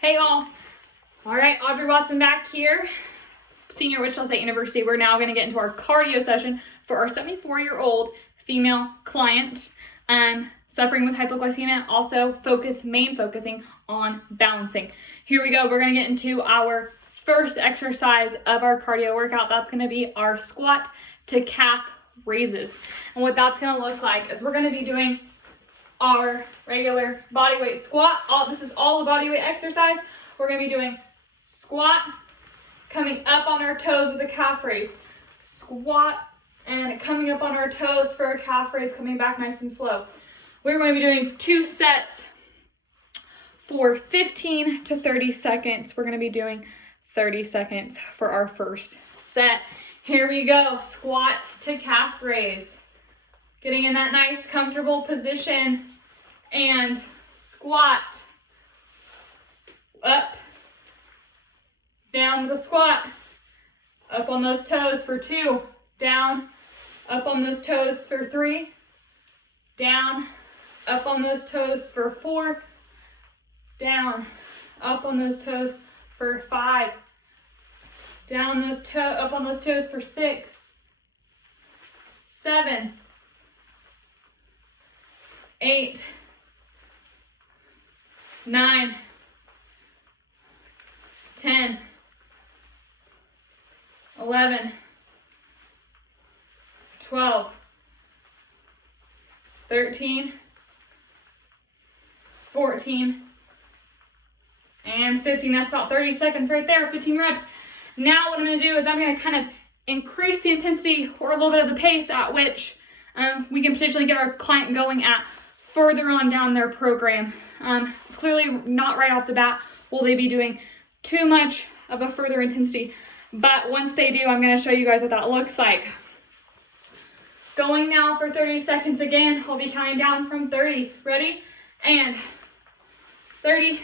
Hey all. All right, Audrey Watson back here, senior at Wichita State University. We're now going to get into our cardio session for our 74-year-old female client suffering with hypoglycemia, also focusing on balancing. Here we go. We're going to get into our first exercise of our cardio workout. That's going to be our squat to calf raises. And what that's going to look like is we're going to be doing our regular body weight squat. This is all the body weight exercise. We're going to be doing squat, coming up on our toes with a calf raise, squat, and coming up on our toes for a calf raise, coming back nice and slow. We're going to be doing 2 sets for 15 to 30 seconds. We're going to be doing 30 seconds for our first set. Here we go, squat to calf raise. Getting in that nice comfortable position and squat, up, down with a squat, up on those toes for 2, down, up on those toes for 3, down, up on those toes for 4, down, up on those toes for 5, down up on those toes for 6, 7, 8, 9, 10, 11, 12, 13, 14, and 15. That's about 30 seconds right there, 15 reps. Now what I'm going to do is I'm going to kind of increase the intensity or a little bit of the pace at which we can potentially get our client going at further on down their program. Clearly not right off the bat will they be doing too much of a further intensity, but once they do, I'm going to show you guys what that looks like. Going now for 30 seconds again. I'll be counting down from 30. Ready? And 30,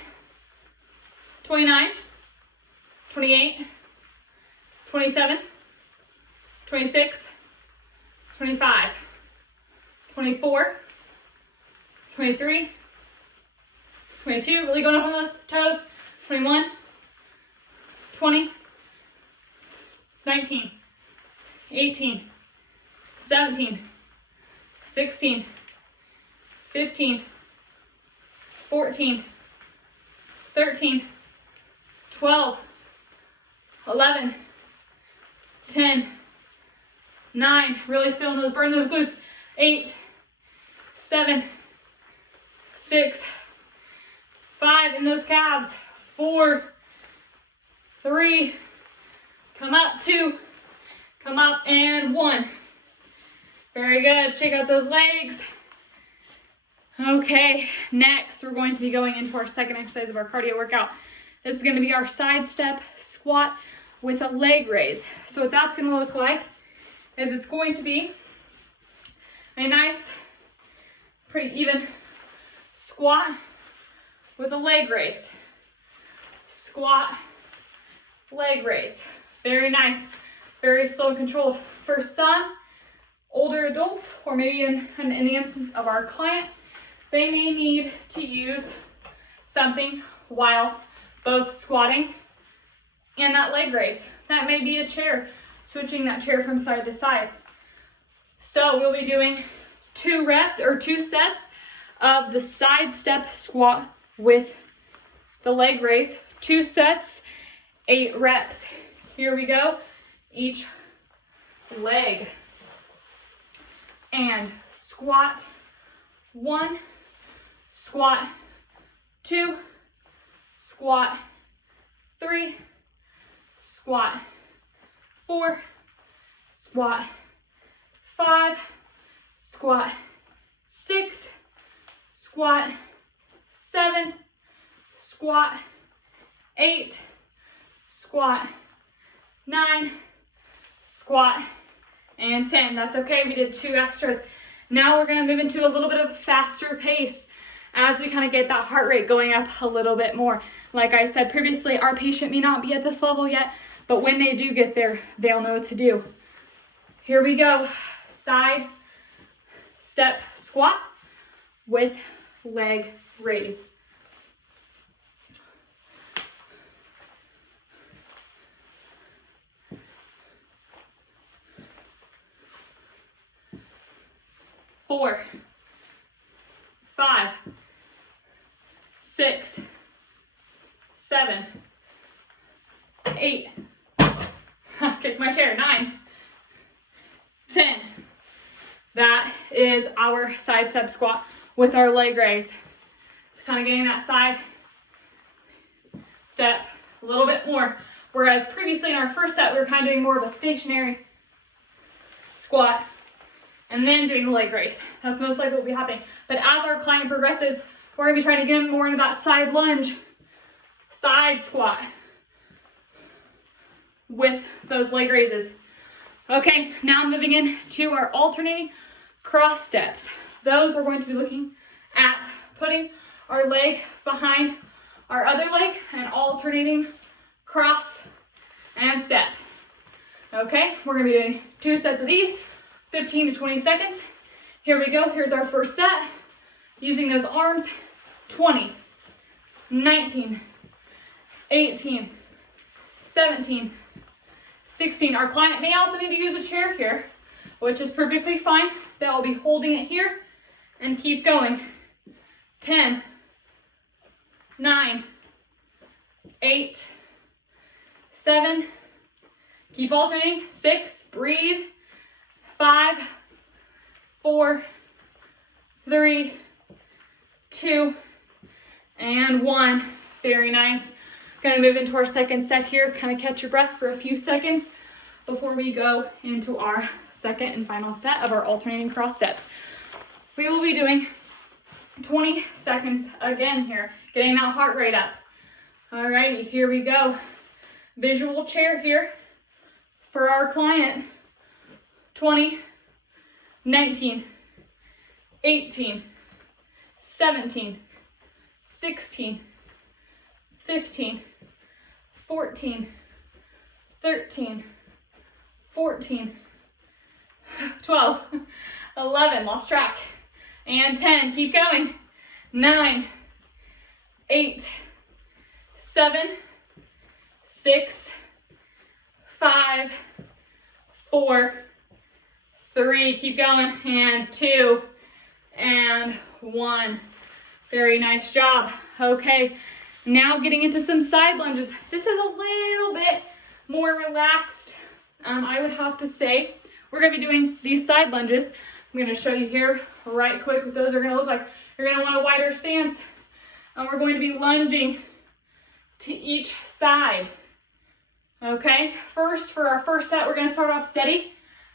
29, 28, 27, 26, 25, 24, 23, 22, really going up on those toes, 21, 20, 19, 18, 17, 16, 15, 14, 13, 12, 11, 10, 9, really feeling those, burn those glutes, 8, 7, 6, 5 in those calves, 4, 3, come up, 2, come up, and 1. Very good, shake out those legs. Okay, next we're going to be going into our second exercise of our cardio workout. This is going to be our side step squat with a leg raise. So what that's going to look like is it's going to be a nice, pretty even squat with a leg raise. Squat, leg raise. Very nice, very slow and controlled. For some older adults, or maybe in the instance of our client, they may need to use something while both squatting and that leg raise. That may be a chair, switching that chair from side to side. So we'll be doing 2 sets of the side step squat with the leg raise. 2 sets, 8 reps. Here we go. Each leg. And squat 1, squat 2, squat 3, squat 4, squat 5, squat 6, squat 7, squat 8, squat 9, squat, and 10. That's okay, we did 2 extras. Now we're gonna move into a little bit of a faster pace as we kind of get that heart rate going up a little bit more. Like I said previously, our patient may not be at this level yet, but when they do get there, they'll know what to do. Here we go, side step squat with leg raise. 4, 5, 6, 7, 8, kick my chair, 9, 10. That is our side step squat with our leg raise. It's kind of getting that side step a little bit more. Whereas previously in our first set, we were kind of doing more of a stationary squat and then doing the leg raise. That's most likely what will be happening. But as our client progresses, we're gonna be trying to get them more into that side lunge, side squat with those leg raises. Okay, now moving into our alternating cross steps. Those are going to be looking at putting our leg behind our other leg and alternating cross and step. Okay, we're gonna be doing 2 sets of these, 15 to 20 seconds. Here we go, here's our first set. Using those arms, 20, 19, 18, 17, 16. Our client may also need to use a chair here, which is perfectly fine. That will be holding it here and keep going. 10, 9, 8, 7, keep alternating, 6, breathe, 5, 4, 3, 2, and 1. Very nice. Gonna move into our second set here, kind of catch your breath for a few seconds before we go into our second and final set of our alternating cross steps. We will be doing 20 seconds again here, getting that heart rate up. Alrighty, here we go. Visual chair here for our client. 20, 19, 18, 17, 16, 15, 14, 13, 14, 12, 11, lost track, and 10, keep going, 9, 8, 7, 6, 5, 4, 3, keep going, and 2, and 1. Very nice job. Okay, now getting into some side lunges. This is a little bit more relaxed, I would have to say. We're gonna be doing these side lunges. I'm gonna show you here right quick what those are gonna look like. You're gonna want a wider stance, and we're going to be lunging to each side. Okay, first, for our first set, we're gonna start off steady,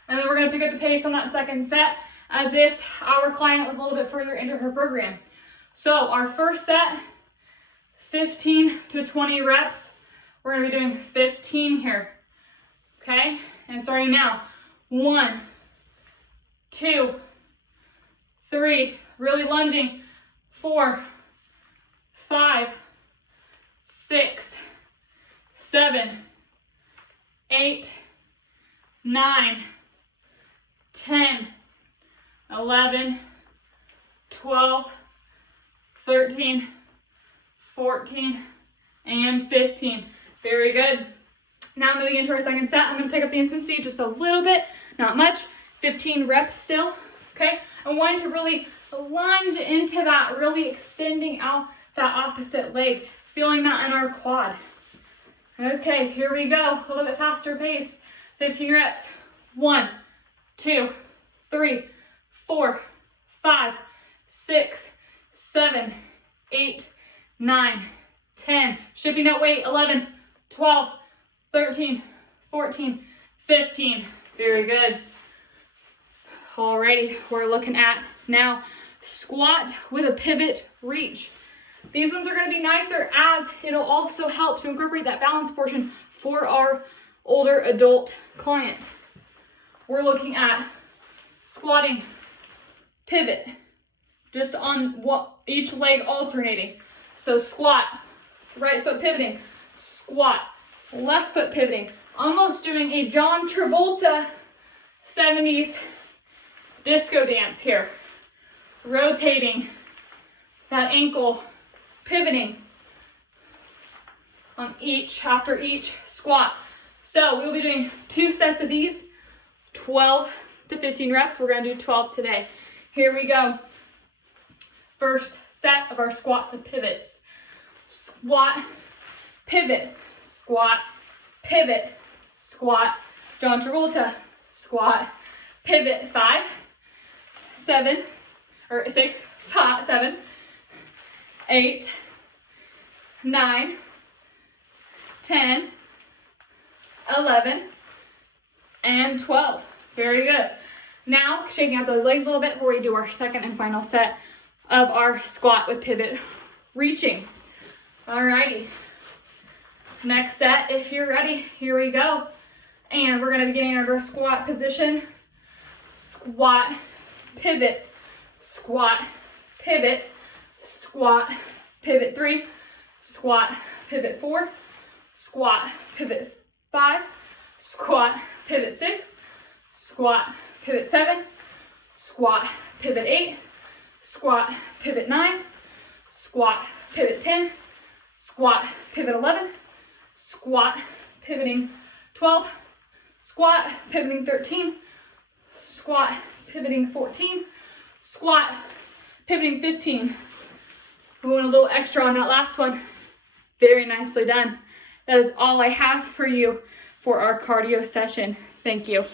and then we're gonna pick up the pace on that second set as if our client was a little bit further into her program. So our first set, 15 to 20 reps. We're gonna be doing 15 here, okay? And starting now, 1, 2, 3, really lunging, 4, 5, 6, 7, 8, 9, 10, 11, 12, 13, 14, and 15. Very good. Now moving into our second set, I'm going to pick up the intensity just a little bit, not much, 15 reps still, okay? I want to really lunge into that, really extending out that opposite leg, feeling that in our quad. Okay, here we go, a little bit faster pace, 15 reps, 1, 2, 3, 4, 5, 6, 7, 8, 9, 10, shifting that weight, 11, 12, 13, 14, 15, very good. Alrighty, we're looking at now squat with a pivot reach. These ones are going to be nicer as it'll also help to incorporate that balance portion for our older adult client. We're looking at squatting, pivot, just on each leg alternating. So squat, right foot pivoting, squat, left foot pivoting, almost doing a John Travolta 70s disco dance here. Rotating that ankle, pivoting on after each squat. So we'll be doing 2 sets of these, 12 to 15 reps. We're gonna do 12 today. Here we go. First set of our squat to pivots. Squat, pivot, squat, pivot, squat. John Travolta, squat, pivot. 5, 7, or 6, 5, 7, 8, 9, 10, 11, and 12. Very good. Now, shaking out those legs a little bit before we do our second and final set of our squat with pivot reaching. Alrighty. Next set, if you're ready, here we go. And we're gonna be getting into our squat position. Squat, pivot, squat, pivot, squat, pivot. 3, squat, pivot. 4, squat, pivot. 5, squat, pivot. 6, squat, pivot. 7, squat, pivot. 8, squat, pivot. 9, squat, pivot. 10, squat, pivot. 11, squat, pivoting. 12, squat, pivoting. 13, squat, pivoting. 14, squat, pivoting. 15. We want a little extra on that last one. Very nicely done. That is all I have for you for our cardio session. Thank you.